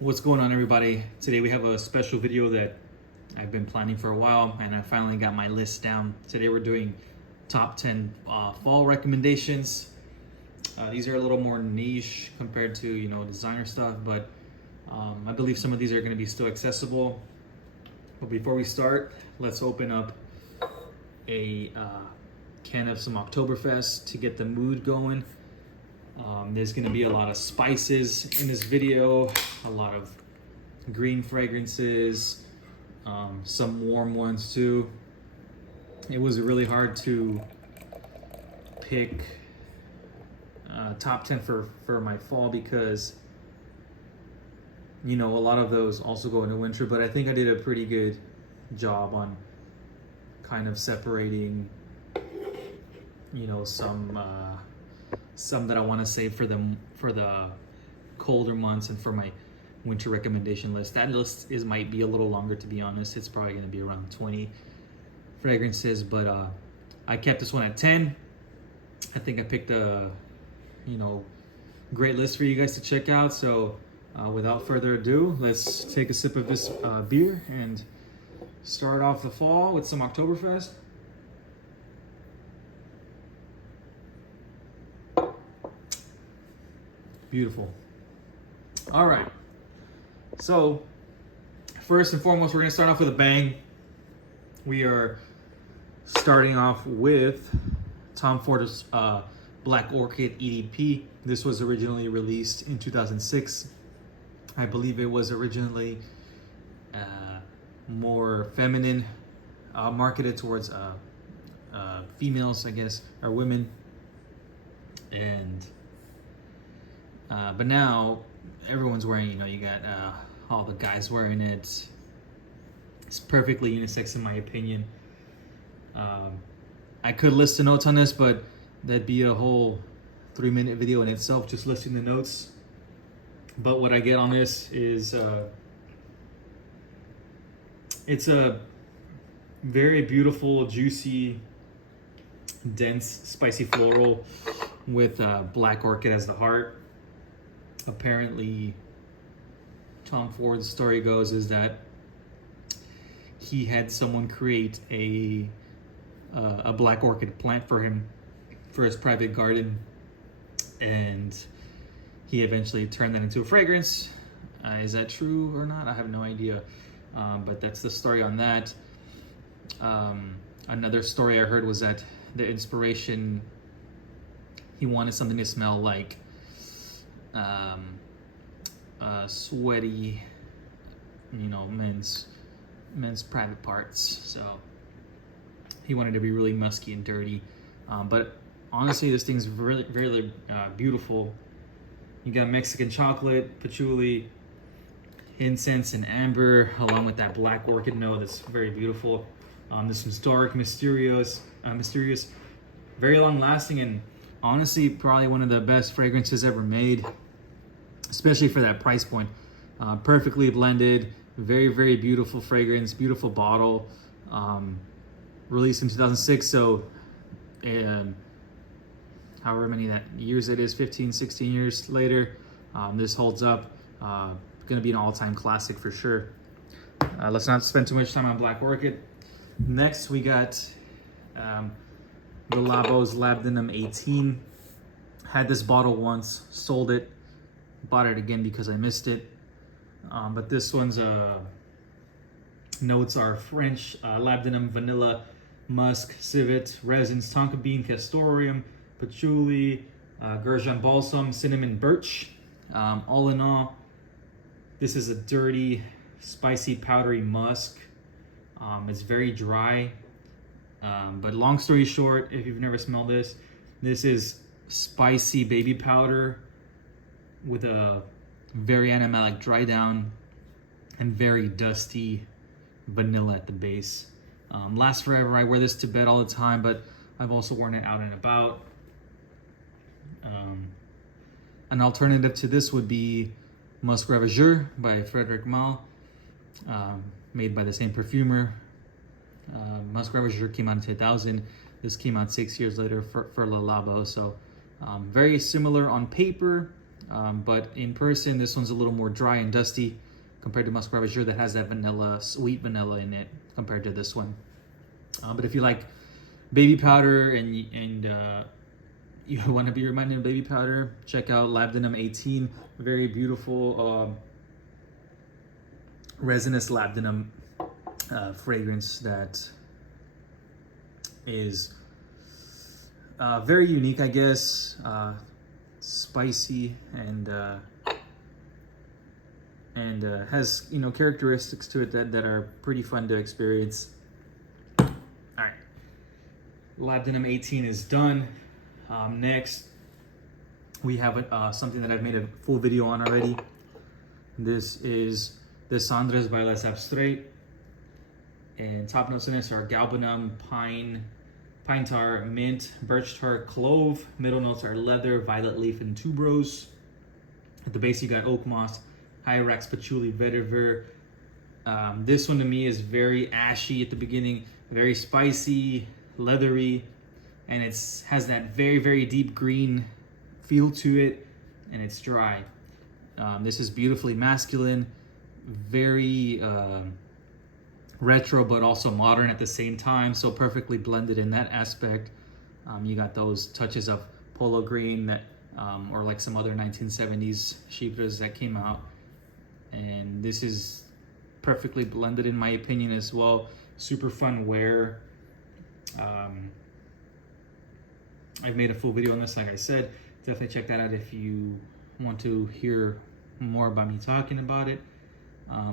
What's going on, everybody? Today we have a special video that I've been planning for a while, and I finally got my list down. Today we're doing top 10 fall recommendations. These are a little more niche compared to designer stuff, but I believe some of these are going to be still accessible. But before we start, let's open up a can of some Oktoberfest to get the mood going. There's going to be a lot of spices in this video, a lot of green fragrances, some warm ones too. It was really hard to pick top 10 for my fall because a lot of those also go into winter, but I think I did a pretty good job on kind of separating some that I want to save for the colder months and for my winter recommendation list. That list might be a little longer, to be honest. It's probably going to be around 20 fragrances, but I kept this one at 10. I think I picked a great list for you guys to check out. So without further ado, let's take a sip of this beer and start off the fall with some Oktoberfest. Beautiful. All right. So first and foremost, we're going to start off with a bang. We are starting off with Tom Ford's Black Orchid EDP. This was originally released in 2006. I believe it was originally more feminine, marketed towards females, I guess, or women. And but now everyone's wearing, you got all the guys wearing it. It's perfectly unisex in my opinion. I could list the notes on this, but that'd be a whole 3-minute video in itself, just listing the notes. But what I get on this is it's a very beautiful, juicy, dense, spicy floral with Black Orchid as the heart. Apparently, Tom Ford's story goes is that he had someone create a Black Orchid plant for him for his private garden, and he eventually turned that into a fragrance. Is that true or not? I have no idea, but that's the story on that. Another story I heard was that the inspiration, he wanted something to smell like sweaty, men's private parts. So he wanted to be really musky and dirty. But honestly, this thing's really, really beautiful. You got Mexican chocolate, patchouli, incense, and amber, along with that Black Orchid note that's very beautiful. This one's dark, mysterious, very long lasting, and honestly, probably one of the best fragrances ever made, especially for that price point. Perfectly blended, very, very beautiful fragrance, beautiful bottle. Released in 2006, so however many years it is, 15, 16 years later, this holds up. Gonna be an all-time classic for sure. Let's not spend too much time on Black Orchid. Next, we got the Le Labo's Labdanum 18. Had this bottle once, sold it, bought it again because I missed it. But this one's notes are French, labdanum, vanilla, musk, civet, resins, tonka bean, castoreum, patchouli, Gurkhan balsam, cinnamon, birch. All in all, this is a dirty, spicy, powdery musk. It's very dry. But long story short, if you've never smelled this, this is spicy baby powder with a very animalic dry down and very dusty vanilla at the base. Lasts forever. I wear this to bed all the time, but I've also worn it out and about. An alternative to this would be Musk Ravageur by Frederic Malle, made by the same perfumer. Musk Ravageur came out in 2000. This came out 6 years later for Le Labo. So very similar on paper, But in person, this one's a little more dry and dusty compared to Muscat Ravageur that has that vanilla, sweet vanilla in it compared to this one. But if you like baby powder and you want to be reminded of baby powder, check out Labdanum 18. Very beautiful resinous labdanum fragrance that is very unique, I guess. Spicy and has, you know, characteristics to it that are pretty fun to experience. All right, Labdanum 18 is done. Next, we have something that I've made a full video on already. This is Descendres by Les Abstraits, and top notes in this are galbanum, pine tar, mint, birch tar, clove. Middle notes are leather, violet leaf, and tuberose. At the base, you got oak moss, hyrax, patchouli, vetiver. This one to me is very ashy at the beginning, very spicy, leathery, and has that very, very deep green feel to it, and it's dry. This is beautifully masculine, very retro, but also modern at the same time, so perfectly blended in that aspect. You got those touches of polo green that, or like some other 1970s chypres that came out, and this is perfectly blended in my opinion as well. Super fun wear. I've made a full video on this, like I said. Definitely check that out if you want to hear more about me talking about it.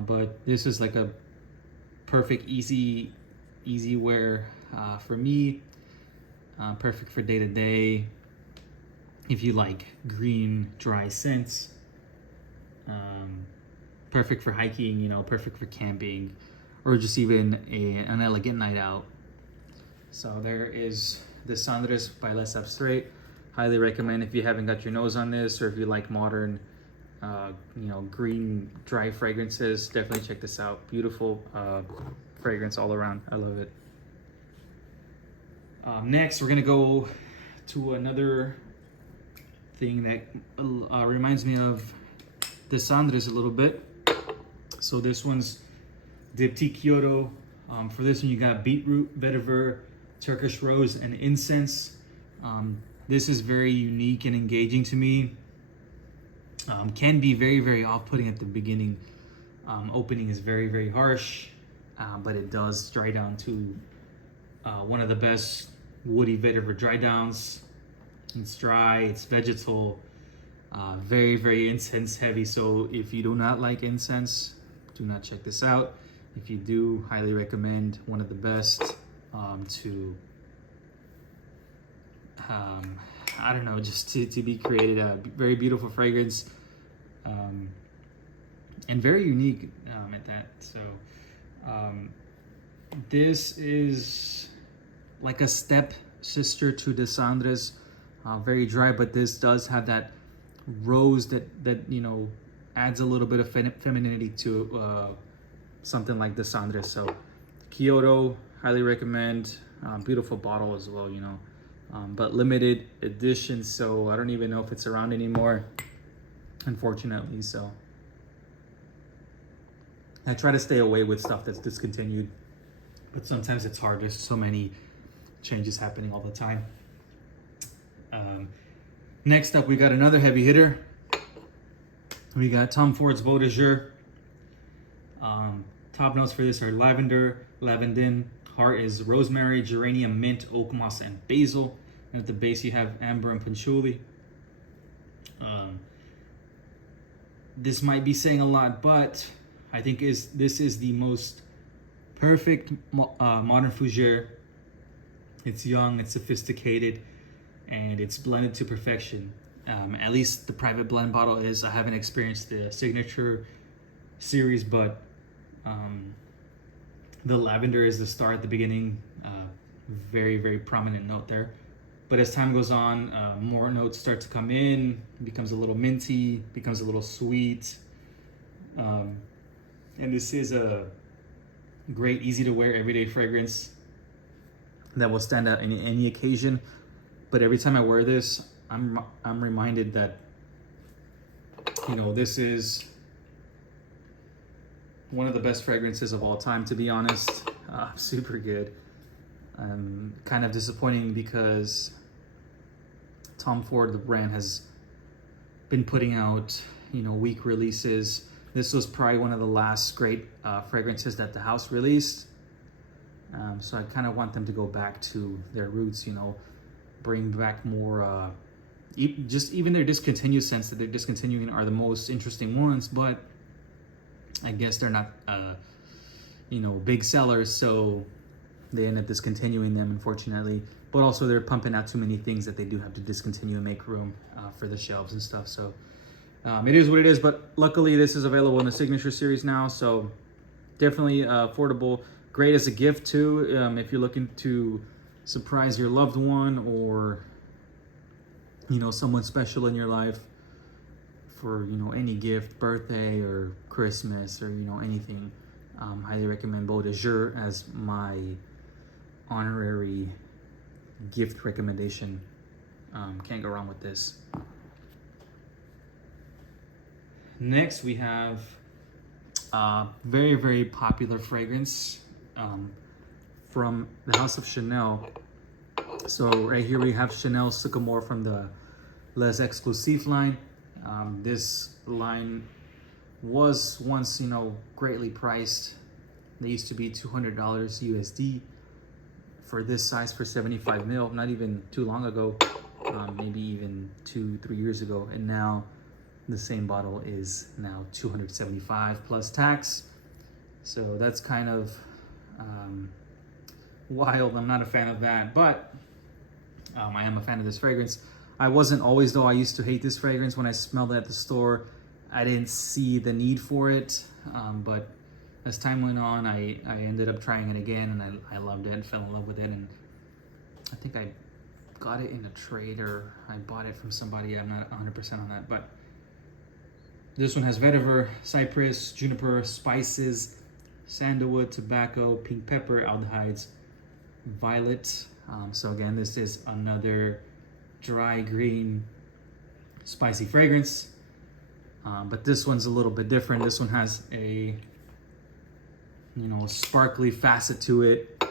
But this is like a perfect easy wear for me. Perfect for day to day. If you like green dry scents, perfect for hiking, you know, perfect for camping, or just even an elegant night out. So there is Descendres by Les Abstraits. Highly recommend if you haven't got your nose on this, or if you like modern, you know, green dry fragrances. Definitely check this out. Beautiful fragrance all around. I love it. Next, we're gonna go to another thing that reminds me of Descendres a little bit. So this one's Diptyque Kyoto. For this one, you got beetroot, vetiver, Turkish rose, and incense. This is very unique and engaging to me. Can be very, very off-putting at the beginning. Opening is very, very harsh, but it does dry down to one of the best woody vetiver dry downs. It's dry, it's vegetal, very, very incense heavy. So if you do not like incense, do not check this out. If you do, highly recommend. One of the best to I don't know, just to be created. A very beautiful fragrance, and very unique at that. So this is like a step sister to Descendres. Very dry, but this does have that rose that you know adds a little bit of femininity to something like Descendres. So Kyoto, highly recommend. Beautiful bottle as well, you know. But limited edition, so I don't even know if it's around anymore, unfortunately. So I try to stay away with stuff that's discontinued, but sometimes it's hard. There's so many changes happening all the time. Next up, we got another heavy hitter. We got Tom Ford's Beau de Jour. Top notes for this are lavender, lavandin. Heart is rosemary, geranium, mint, oak moss, and basil. And at the base, you have amber and patchouli. This might be saying a lot, but I think this is the most perfect modern fougere. It's young, it's sophisticated, and it's blended to perfection. At least the private blend bottle is. I haven't experienced the signature series, but the lavender is the star at the beginning. Very, very prominent note there. But as time goes on, more notes start to come in. It becomes a little minty, becomes a little sweet. And this is a great, easy to wear everyday fragrance that will stand out in any occasion. But every time I wear this, I'm reminded that You know, this is one of the best fragrances of all time, to be honest. Super good. Kind of disappointing because Tom Ford, the brand, has been putting out, you know, weak releases. This was probably one of the last great fragrances that the house released. So I kind of want them to go back to their roots, you know, bring back more, just even their discontinued scents that they're discontinuing are the most interesting ones, but I guess they're not, you know, big sellers, so they end up discontinuing them, unfortunately. But also they're pumping out too many things that they do have to discontinue and make room for the shelves and stuff. So it is what it is, but luckily this is available in the Signature Series now, so definitely affordable. Great as a gift too, if you're looking to surprise your loved one or, you know, someone special in your life for, you know, any gift, birthday or Christmas or, you know, anything. Highly recommend Beau de Jour as my honorary gift recommendation. Can't go wrong with this. Next we have very, very popular fragrance from the House of Chanel. So right here we have Chanel Sycamore from the Les Exclusifs line. This line was once, you know, greatly priced. They used to be $200 USD for this size for 75 mil, not even too long ago, maybe even 2-3 years ago. And now the same bottle is now 275 plus tax. So that's kind of wild. I'm not a fan of that, but I am a fan of this fragrance. I wasn't always, though. I used to hate this fragrance when I smelled it at the store. I didn't see the need for it, but as time went on, I ended up trying it again, and I loved it, fell in love with it, and I think I got it in a trade or I bought it from somebody. I'm not 100% on that, but this one has vetiver, cypress, juniper, spices, sandalwood, tobacco, pink pepper, aldehydes, violet. So again, this is another dry green spicy fragrance, but this one's a little bit different. This one has a, you know, sparkly facet to it.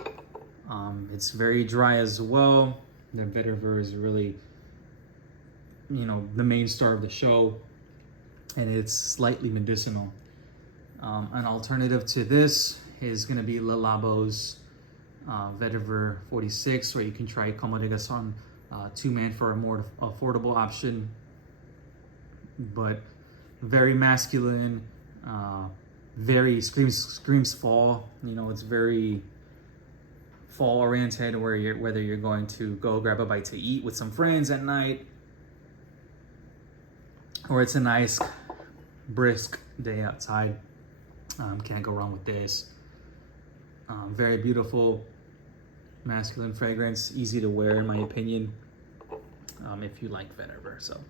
It's very dry as well. The vetiver is really, you know, the main star of the show, and it's slightly medicinal. An alternative to this is going to be Le Labo's Vetiver 46, where you can try Comme des Garçons 2-man for a more affordable option, but very masculine, very screams fall. You know, it's very fall oriented, where whether you're going to go grab a bite to eat with some friends at night, or it's a nice brisk day outside. Can't go wrong with this. Very beautiful masculine fragrance, easy to wear in my opinion, if you like vetiver. So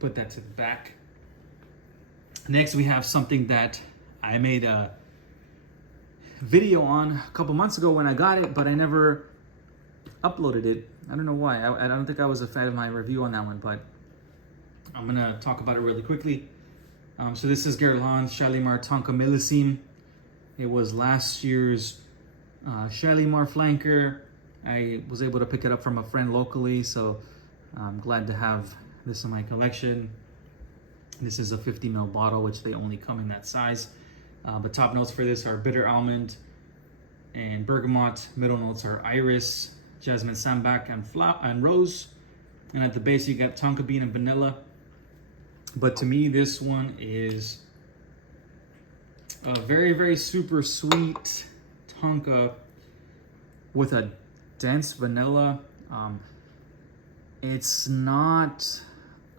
put that to the back. Next we have something that I made a video on a couple months ago when I got it, but I never uploaded it. I don't know why. I don't think I was a fan of my review on that one, but I'm gonna talk about it really quickly. So this is Guerlain's Shalimar Tonka Millésime. It was last year's Shalimar flanker. I was able to pick it up from a friend locally, so I'm glad to have this in my collection. This is a 50 ml bottle, which they only come in that size. But top notes for this are bitter almond and bergamot. Middle notes are iris, jasmine sambac, and rose. And at the base, you got tonka bean and vanilla. But to me, this one is a very, very super sweet tonka with a dense vanilla. It's not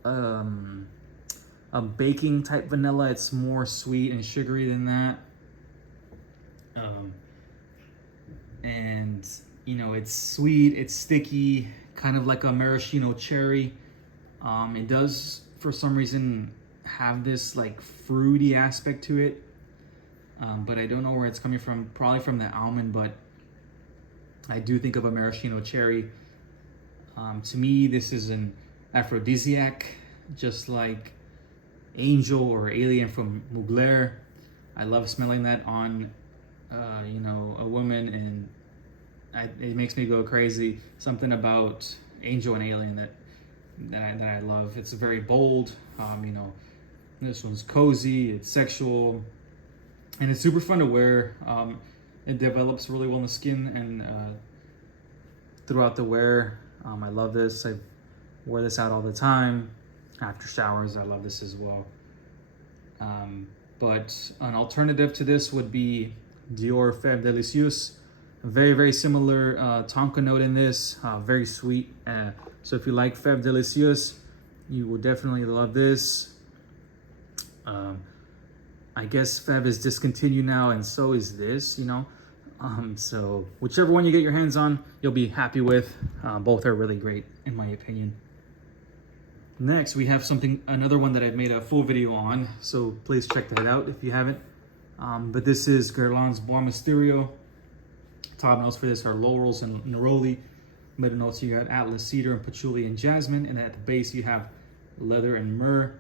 a baking type vanilla. It's more sweet and sugary than that. And you know, it's sweet, it's sticky, kind of like a maraschino cherry. It does, for some reason, have this like fruity aspect to it, but I don't know where it's coming from. Probably from the almond, but I do think of a maraschino cherry. To me, this is an aphrodisiac, just like Angel or Alien from Mugler. I love smelling that on, a woman, and it makes me go crazy. Something about Angel and Alien that I love. It's very bold. This one's cozy. It's sexual, and it's super fun to wear. It develops really well in the skin and throughout the wear. I love this. I wear this out all the time. After showers, I love this as well. But an alternative to this would be Dior Fève Délicieuse. Very, very similar tonka note in this. Very sweet. So if you like Fève Délicieuse, you will definitely love this. I guess Fève is discontinued now, and so is this, So whichever one you get your hands on, you'll be happy with. Both are really great, in my opinion. Next, we have another one that I've made a full video on, so please check that out if you haven't. But this is Guerlain's Bois Mysterio. Top notes for this are laurels and neroli. Middle notes, you got atlas, cedar, and patchouli and jasmine. And at the base, you have leather and myrrh.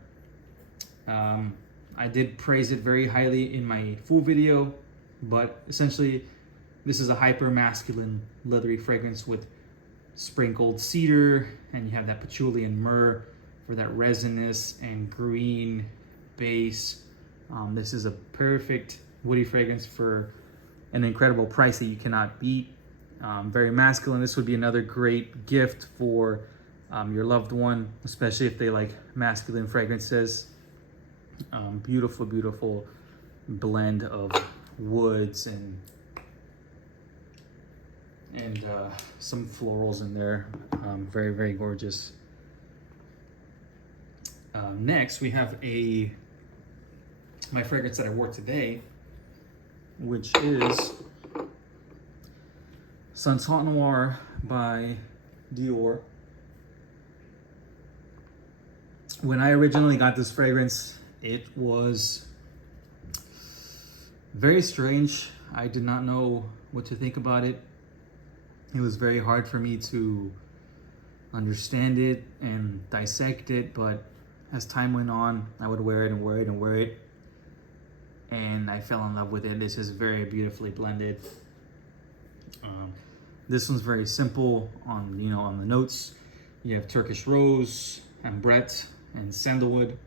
I did praise it very highly in my full video, but essentially, this is a hyper masculine leathery fragrance with sprinkled cedar, and you have that patchouli and myrrh for that resinous and green base. This is a perfect woody fragrance for an incredible price that you cannot beat. Very masculine. This would be another great gift for your loved one, especially if they like masculine fragrances. Beautiful, beautiful blend of woods and some florals in there. Very, very gorgeous. Next, we have my fragrance that I wore today, which is Santal Noir by Dior. When I originally got this fragrance, it was very strange. I did not know what to think about it. It was very hard for me to understand it and dissect it, but as time went on, I would wear it and wear it and wear it, and I fell in love with it. This is very beautifully blended. This one's very simple on the notes. You have Turkish rose, ambrette, and sandalwood.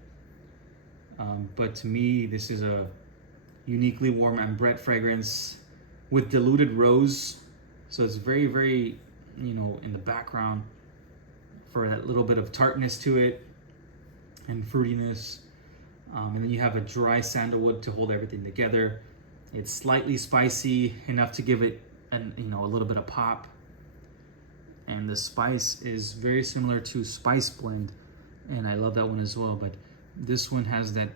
But to me, this is a uniquely warm ambrette fragrance with diluted rose. So it's very, very, in the background for that little bit of tartness to it and fruitiness. And then you have a dry sandalwood to hold everything together. It's slightly spicy, enough to give it a little bit of pop. And the spice is very similar to Spice Blend, and I love that one as well. But this one has that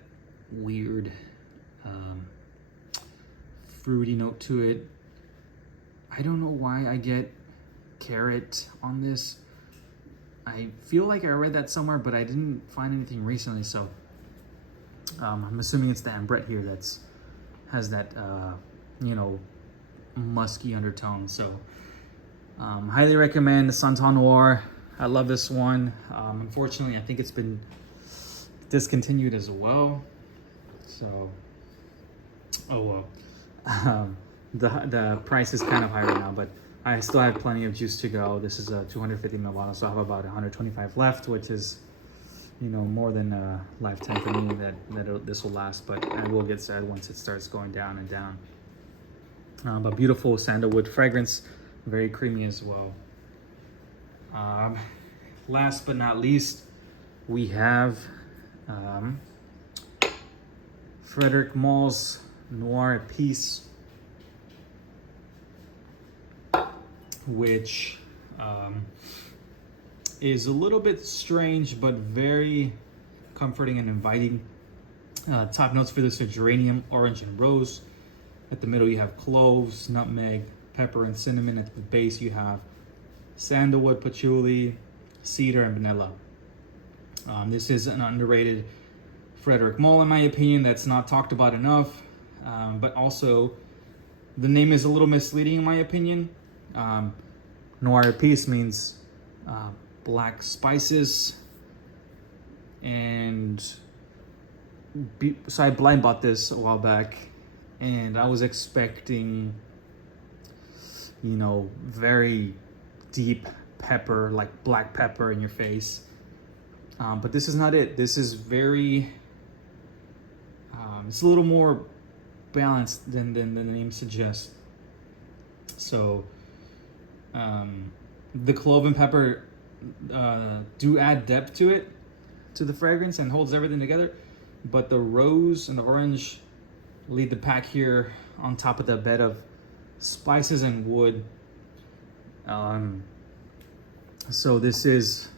weird fruity note to it. I don't know why I get carrot on this. I feel like I read that somewhere, but I didn't find anything recently, so I'm assuming it's the ambrette here has that musky undertone. So highly recommend the Santal Noir. I love this one. Unfortunately, I think it's been discontinued as well. So, oh well. The price is kind of higher now, but I still have plenty of juice to go. This is a 250 ml bottle, so I have about 125 left, which is, more than a lifetime for me that this will last. But I will get sad once it starts going down and down. But beautiful sandalwood fragrance, very creamy as well. Last but not least, we have Frédéric Malle's Noir Peace, which is a little bit strange but very comforting and inviting. Top notes for this are geranium, orange, and rose. At the middle you have cloves, nutmeg, pepper, and cinnamon. At the base you have sandalwood, patchouli, cedar, and vanilla. This is an underrated Frédéric Malle, in my opinion, that's not talked about enough. But also, the name is a little misleading, in my opinion. Noir Peace means black spices, and so I blind bought this a while back, and I was expecting, you know, very deep pepper, like black pepper in your face. But this is not it. This is very, it's a little more balanced than the name suggests. So, the clove and pepper do add depth to it, to the fragrance, and holds everything together. But the rose and the orange lead the pack here on top of the bed of spices and wood. So this is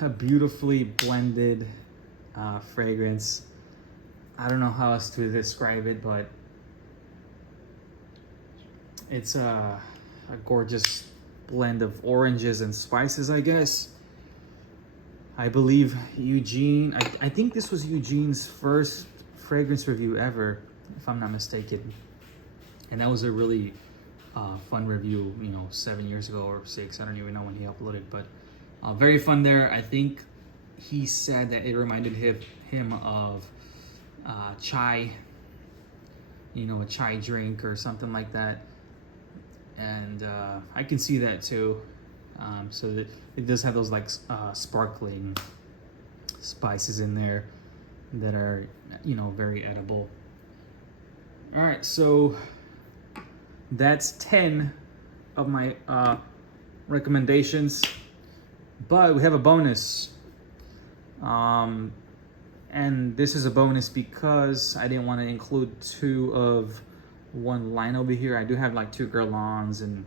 a beautifully blended fragrance. I don't know how else to describe it, but it's a gorgeous blend of oranges and spices, I guess. I believe Eugene, I think this was Eugene's first fragrance review ever, if I'm not mistaken. And that was a really fun review, you know, 7 years ago or 6, I don't even know when he uploaded, but very fun there. I think he said that it reminded him of chai, you know, a chai drink or something like that. And I can see that too. So that it does have those like sparkling spices in there that are, you know, very edible. All right, so that's 10 of my recommendations, but we have a bonus. And this is a bonus because I didn't want to include 2 of one line over here. I do have like 2 Guerlains and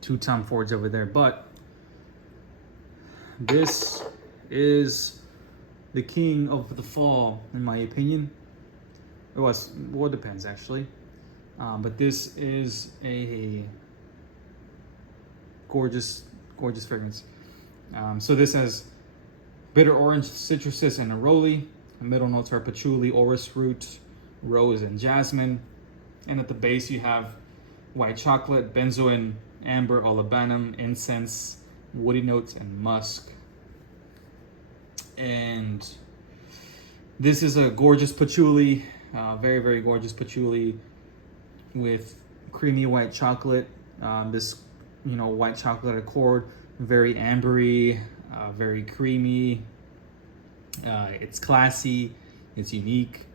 2 Tom Fords over there, but this is the king of the fall, in my opinion. Well, it depends actually. But this is a gorgeous fragrance. So this has bitter orange, citruses, and neroli. The middle notes are patchouli, orris root, rose, and jasmine. And at the base you have white chocolate, benzoin, amber, olibanum, incense, woody notes, and musk. And this is a gorgeous patchouli, very, very gorgeous patchouli with creamy white chocolate. This, you know, white chocolate accord, very ambery, very creamy. It's classy, it's unique,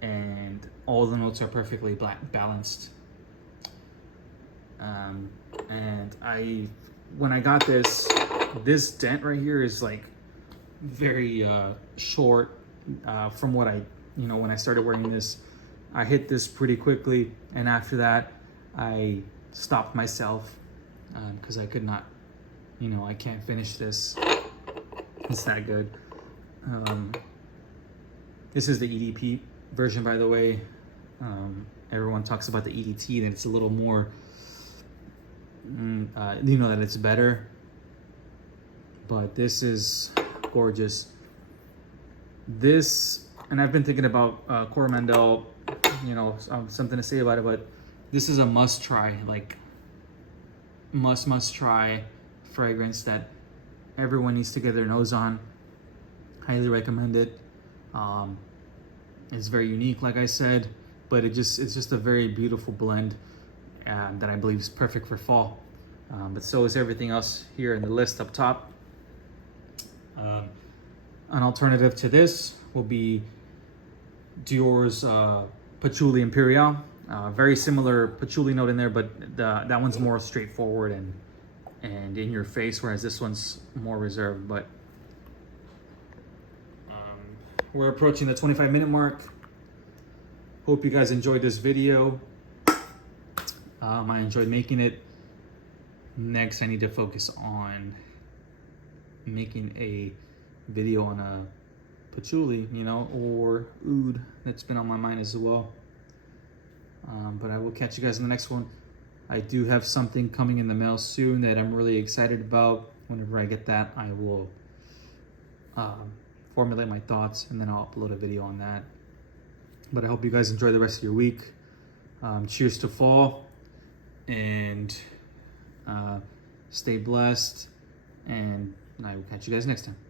and all the notes are perfectly balanced. And when I got this dent right here is like very short. From what when I started wearing this, I hit this pretty quickly, and after that I stopped myself because I could not, I can't finish this. It's that good. This is the EDP version, by the way. Everyone talks about the EDT, that it's a little more, that it's better. But this is gorgeous. This, and I've been thinking about Coromandel, something to say about it, but this is a must try, like must try fragrance that everyone needs to get their nose on. Highly recommend it. It's very unique, like I said, but it's just a very beautiful blend that I believe is perfect for fall. But so is everything else here in the list up top. An alternative to this will be Dior's Patchouli Imperial. Very similar patchouli note in there, but that one's more straightforward and in your face, whereas this one's more reserved. But we're approaching the 25-minute mark. Hope you guys enjoyed this video. I enjoyed making it. Next, I need to focus on making a video on a patchouli, or oud. That's been on my mind as well. But I will catch you guys in the next one. I do have something coming in the mail soon that I'm really excited about. Whenever I get that, I will formulate my thoughts, and then I'll upload a video on that. But I hope you guys enjoy the rest of your week. Cheers to fall, and stay blessed, and and I will catch you guys next time.